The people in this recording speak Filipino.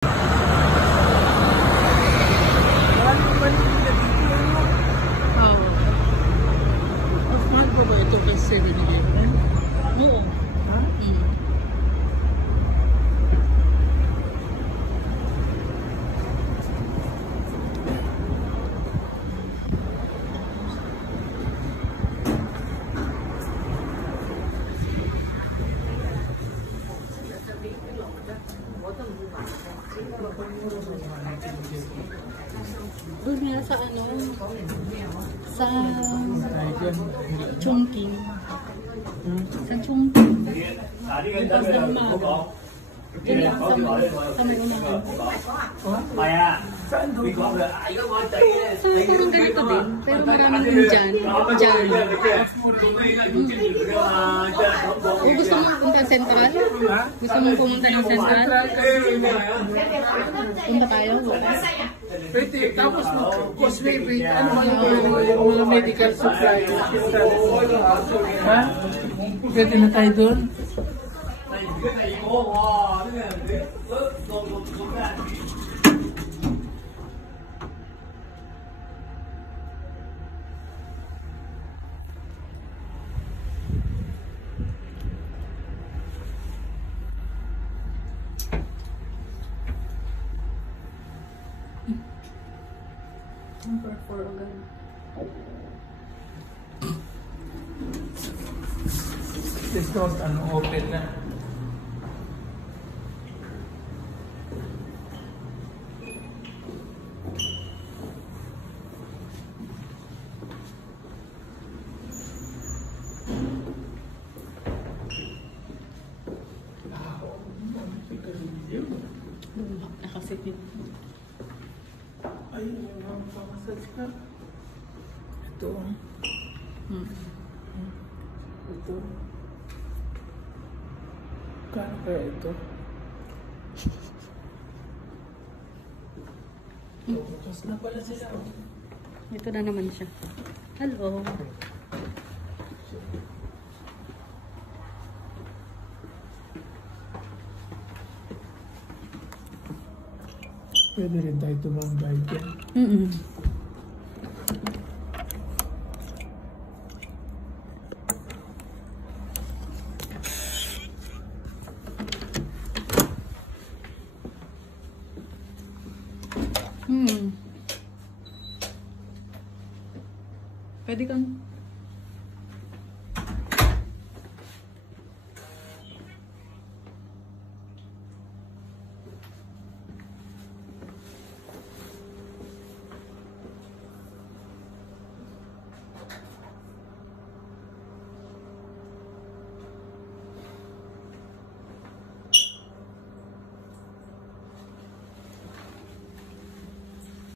Doon nga sa ano, sa Chongqing. Sa Chongqing. Bukas na umaga. Yun lang sa may unahan. Sa parang ganito din, pero maraming din dyan. O gusto mo punta Central? Gusto mo pumunta ng Central? Punta tayo? Pwede, tapos cosmetic, ano ba yung mga medical supply? Ha? Pwede na tayo doon? Number 4 agad. This not open na. Nakasikip. Ay, mamasage ka. Ito. Ito. Kano kaya ito? Bukas na pala sila. Ito na naman siya. Hello. Pwede rin tayo tumambay dyan. Pwede kang